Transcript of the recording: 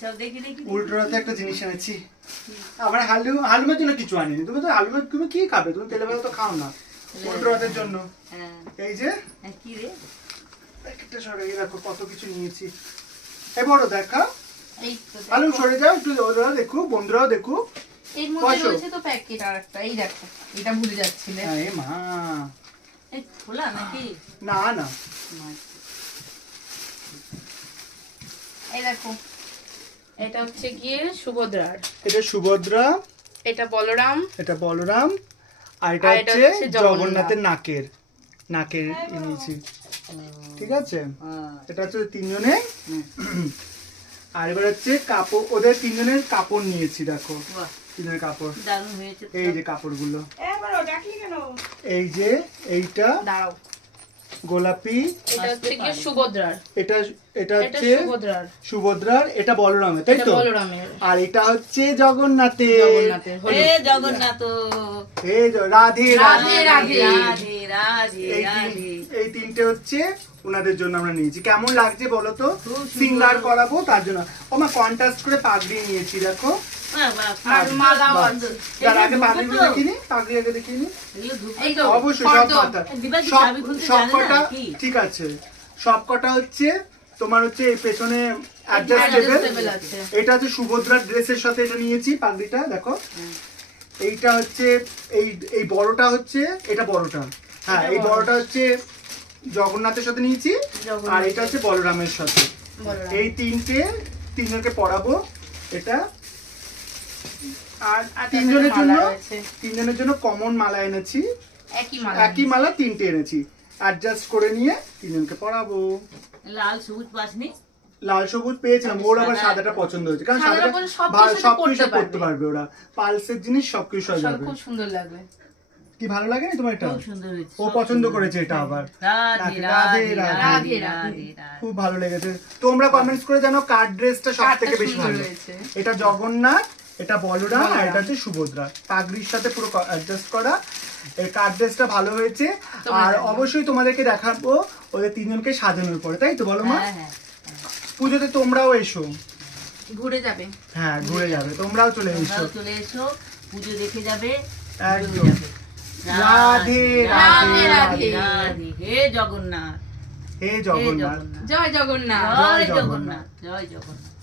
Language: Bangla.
সব দেখি দেখি উল্টো রাতে একটা জিনিস এনেছি। আমার হালু হালুমের জন্য কিছু আনিনি। তুমি তো হালুমের তুমি কি খাবে? তুমি তেলে বেলা তো খাও না। উল্টোরাতের জন্য। হ্যাঁ। এই যে? হ্যাঁ, কি রে? প্যাকেটটা সরে এই কত কিছু নিয়েছি। এ বড় দেখা। এই তো দেখো। হালুম সরে যাও একটু ওরা দেখুক বন্ধুরাও দেখুক এর মধ্যে রয়েছে তো প্যাকেট আর একটা এই দেখো এটা ভুলে যাচ্ছিলে। হ্যাঁ, মা। এই খোলা নাকি? না না। এই দেখো এটা হচ্ছে গিয়ে সুভদ্রার। এটা সুভদ্রা এটা বলরাম। এটা বলরাম আর এটা এটা হচ্ছে জগন্নাথের নাকের নাকের নিয়েছি ঠিক আছে? এটা হচ্ছে তিনজনে। আর এবার হচ্ছে কাপড় ওদের তিনজনের কাপড় নিয়েছি দেখো। তিনজনের কাপড়। দারুণ হয়েছে। তো। এই যে কাপড়গুলো। এই যে এইটা। দাঁড়াও। গোলাপি এটা হচ্ছে সুভদ্রার। এটা এটা হচ্ছে সুভদ্রার। সুভদ্রার এটা বলরামের তাই তো? বলরামের। আর এটা হচ্ছে জগন্নাথের। জগন্নাথের হে জগন্নাথ। এই রাধে রাধে, রাধে রাধে। এই তিনটে হচ্ছে ওনাদের জন্য আমরা নিয়েছি। কেমন লাগছে বলো তো? সিঙ্গার করাবো তার জন্য। ওমা কন্ট্রাস্ট করে পাগড়ি নিয়েছি দেখো। কি? ঠিক আছে। সব কটা হচ্ছে তোমার হচ্ছে এই পেছনে অ্যাডজাস্টেবল এটা হচ্ছে সুভদ্রার ড্রেসের সাথে এটা নিয়েছি পাগড়িটা দেখো। এইটা হচ্ছে এই এই বড়টা হচ্ছে এটা বড়টা। হ্যাঁ এই বড়টা হচ্ছে জগন্নাথের সাথে নিয়েছি আর এটা হচ্ছে বলরামের সাথে। এই তিনটে তিনজনকে পড়াবো এটা। আর তিনজনের জন্য তিনজনের জন্য কমন মালা এনেছি। একই মালা তিনটে এনেছি। অ্যাডজাস্ট করে নিয়ে তিনজনকে পড়াবো। লাল সবুজ পাসনি লাল সবুজ পেয়েছিলাম ওর আবার সাদাটা পছন্দ হয়েছে। কারণ সাদাটা সব কিছু করতে পারবে। ওরা। পালসের জিনিস সব কিছু সব যাবে খুব সুন্দর লাগবে। কি ভালো লাগে না তোমার এটা? ও পছন্দ করেছে এটা আবার। রাধে রাধে, খুব ভালো লেগেছে। তোমরা কমেন্টস করে জানো কার ড্রেসটা সব থেকে বেশি ভালো। হয়েছে। এটা জগন্নাথ এটা বলরাম আর এটা হচ্ছে সুভদ্রা। পাগড়ির সাথে পুরো অ্যাডজাস্ট করা। এই কার ড্রেসটা ভালো হয়েছে। আর অবশ্যই তোমাদেরকে দেখাবো ওদের তিনজনকে সাজানোর পরে তাই তো বলো মা? হ্যাঁ হ্যাঁ পুজোতে তোমরাও এসো। ঘুরে যাবে। হ্যাঁ ঘুরে যাবে। তোমরাও চলে এসো। চলে এসো। পুজো দেখে যাবে। একদম। রাধে রাধে রাধে, হে জগন্নাথ। হে জগন্নাথ। জয় জগন্নাথ। জয় জগন্নাথ। জগন্নাথ। জয় জগন্নাথ।